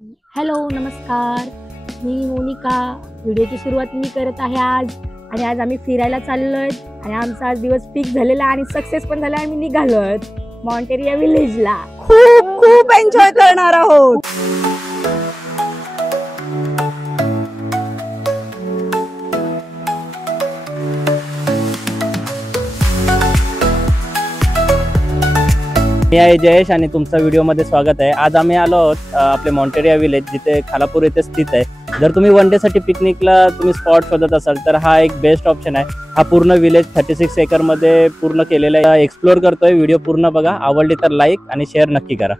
Hello नमस्कार, मी मोनिका. व्हिडिओची सुरुवात मी करत आहे आज. आणि आज आम्ही फिरायला चाललोय आणि आमचा आज दिवस फिक्स झालेला आणि सक्सेस पण झाला. आम्ही निघालोय मॉन्टेरिया विलेजला. खूप खूप एन्जॉय करणार आहोत. मी आहे जयेश आणि तुमचा व्हिडिओमध्ये स्वागत आहे. आज आम्ही आलो आहोत आपले मॉन्टेरिया विलेज, जिथे खालापूर येथे स्थित आहे. जर तुम्ही वन डे साठी पिकनिकला तुम्ही स्पॉट शोधत असाल तर हा एक बेस्ट ऑप्शन आहे. हा पूर्ण विलेज 36 एकरमध्ये पूर्ण केलेला आहे. एक्सप्लोर करतोय. व्हिडिओ पूर्ण बघा. आवडली तर लाईक आणि शेअर नक्की करा.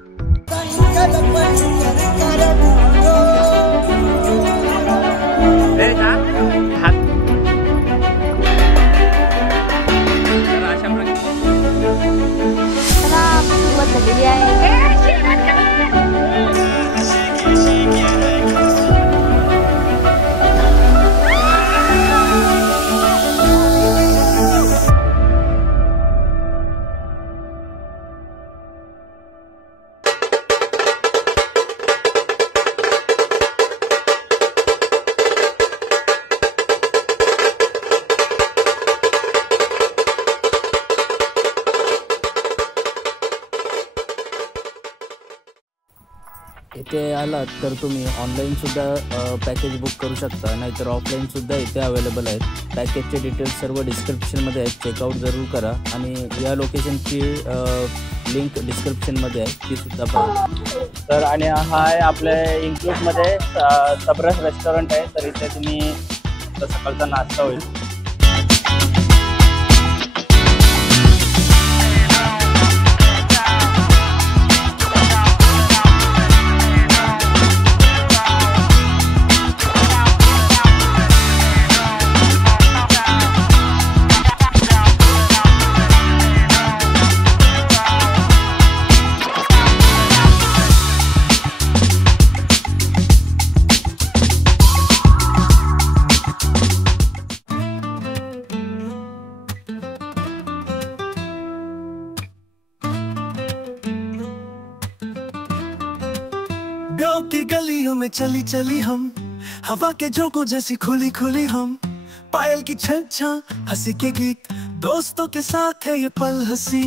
इथे आलात तर तुम्ही ऑनलाईन सुद्धा पॅकेज बुक करू शकता, नाहीतर ऑफलाईन सुद्धा इथे अवेलेबल आहेत. पॅकेजचे डिटेल्स सर्व डिस्क्रिप्शनमध्ये आहेत. चेकआउट जरूर करा आणि या लोकेशनची लिंक डिस्क्रिप्शनमध्ये आहे, ती सुद्धा पहा. तर आणि हा आहे आपल्या इंक्लूडमध्ये सबरस रेस्टॉरंट आहे. तर इथे तुम्ही सकाळचा नाश्ता होईल. गाँव की गलियों में चली चली हम, हवा के झोंकों जैसी खुली खुली हम, पायल की छन छन हंसी के गीत, दोस्तों के साथ है ये पल हंसी.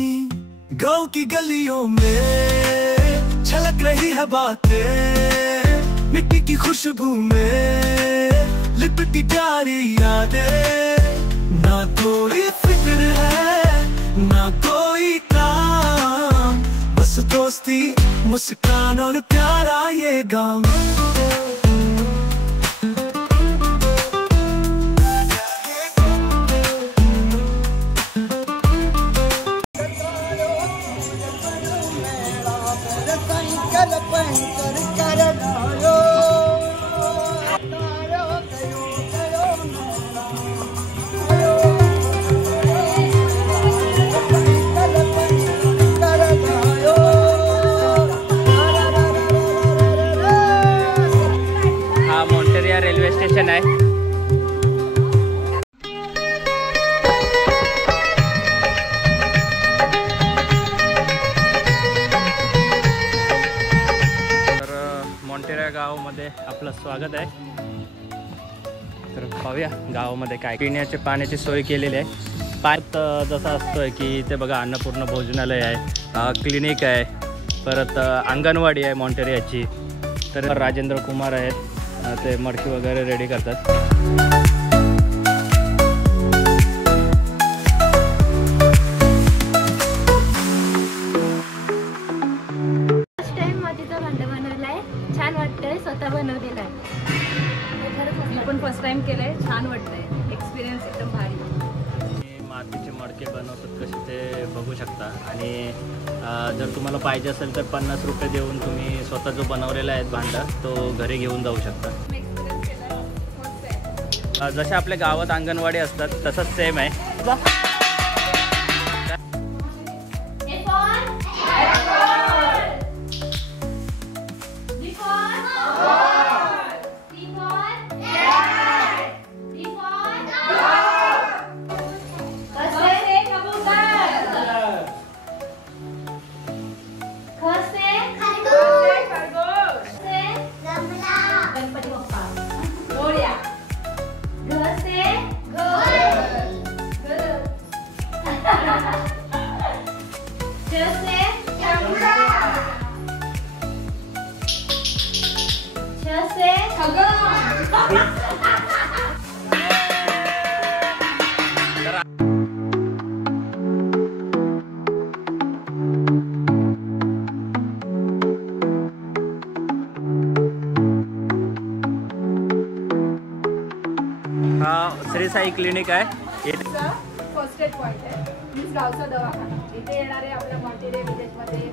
गाँव की गलियों में झलक रही है बातें, मिट्टी की खुशबू में लिपटी प्यारी यादें. ना कोई फिक्र है ना कोई काम, बस दोस्ती मुस्कान और प्यारा ये गाँव. रेल्वे स्टेशन आहे. तर मॉन्टेरिया गावामध्ये आपलं स्वागत आहे. तर पाहूया गावामध्ये काय पिण्याच्या पाण्याची सोय केलेली आहे. पाईप जसा असतोय की इथे बघा अन्नपूर्ण भोजनालय आहे, क्लिनिक आहे, परत अंगणवाडी आहे मॉन्टेरियाची. तर राजेंद्र कुमार आहेत, ते मडकी वगैरे रेडी करतात. फर्स्ट टाइम मातीचा भांडा बनवलाय. छान वाटतंय. स्वतः बनवलेला आहे. मी पण फर्स्ट टाइम केलंय. छान वाटतंय. एक्सपिरियन्स एकदम भारी. मातीचे मडके बनवतात कसे ते बघू शकता. आणि जर तुम्हाला पाहिजे असेल तर 50 रुपये देऊन तुम्ही स्वतः जो बनवलेला आहे भांडा तो घरी घेऊन जाऊ शकता. जसे आपल्या गावात अंगणवाडी असतात तसंच सेम आहे. हा श्री साई क्लिनिक आहे. फर्स्ट एड पॉईंट आहे. मीन्स गावचा दवाखाना. इथे येणारे आपल्या मॉन्टेरे विलेजमध्ये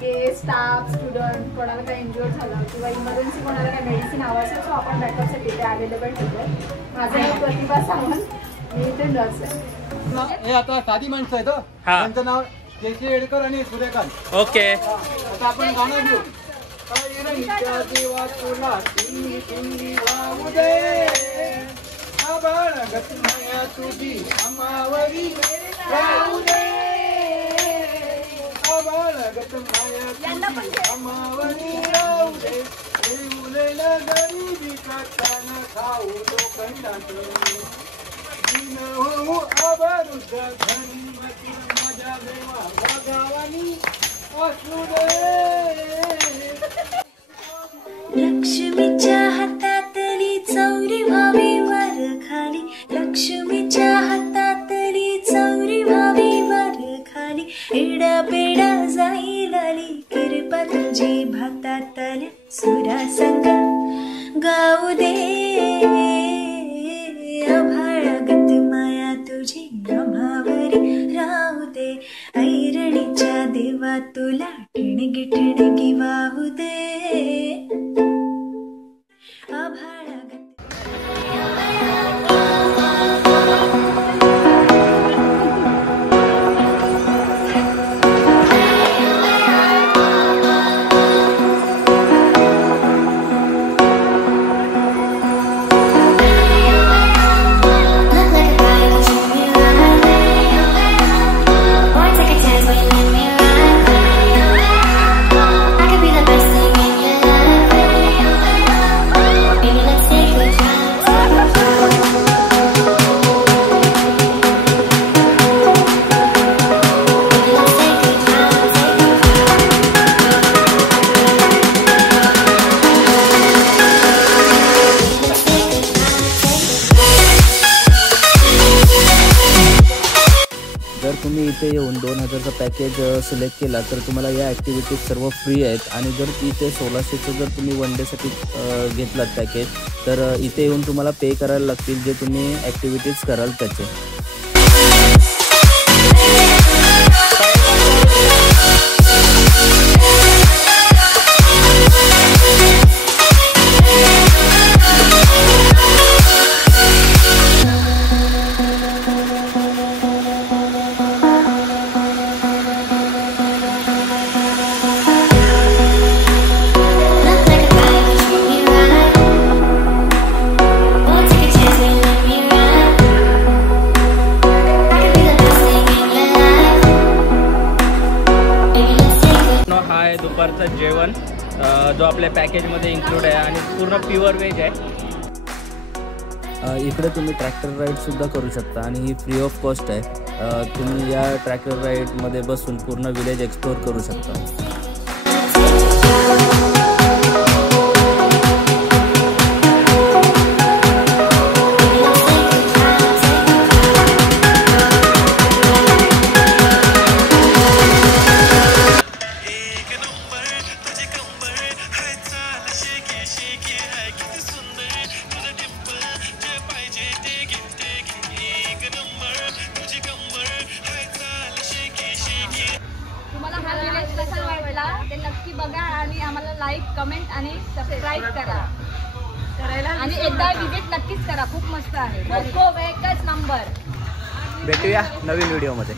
जे स्टाफ स्टुडंट कोणाला काही इंज्युअर झालं किंवा इमर्जन्सी कोणाला काही मेडिसिन हवं असेल सो आपण बॅकअपसाठी इथे अवेलेबल ठेवतो आहे. माझं नाव प्रतिभा सावंत. मी इथे नर्स आहे. हे आता साधी माणसं आहेत. त्यांचं नाव जयश्री येडकर आणि सूर्यकांत. ओके. आता आपण गाणं घेऊ. देवा तुला वाहू दे, गतमाया तुझी अमावरी राहू दे, गतमाया तुझी अमावरी राहू दे, उलेला गरीबी काटाना खाऊ लोखंडात दिन होऊ अवरुद्ध घनी माझ्या देवा भगवानी असू दे. लक्ष्मीच्या हातातली चौरी व्हावी वर खाली, लक्ष्मीच्या हातातली चौरी व्हावी वर खाली, एडा पेडा जाईल आली कृपा तुझी भातातल्या सुरासंग गाऊ दे, आभाळागत माया तुझी आम्हावरी राहू दे, ऐरणीच्या देवा तुला ठिणगी ठिणगी वाहू दे. जर तुम्ही इथे येऊन 2000चा पॅकेज सिलेक्ट केला तर तुम्हाला या ॲक्टिव्हिटीज सर्व फ्री आहेत. आणि जर इथे 1600चं जर तुम्ही वन डेसाठी घेतलात पॅकेज तर इथे येऊन तुम्हाला पे करायला लागतील जे तुम्ही ॲक्टिव्हिटीज कराल त्याचे. दुपारचं जेवण जो आपल्या पॅकेजमध्ये इन्क्लूड आहे आणि पूर्ण प्युअर व्हेज आहे. इकडे तुम्ही ट्रॅक्टर राईडसुद्धा करू शकता आणि ही फ्री ऑफ कॉस्ट आहे. तुम्ही या ट्रॅक्टर राईडमध्ये बसून पूर्ण विलेज एक्सप्लोअर करू शकता. ते नक्की बघा आणि आम्हाला लाईक कमेंट आणि सबस्क्राईब करा आणि एकदा विजिट नक्कीच करा. खूप मस्त आहे. एकच नंबर. भेटूया नवीन व्हिडिओमध्ये.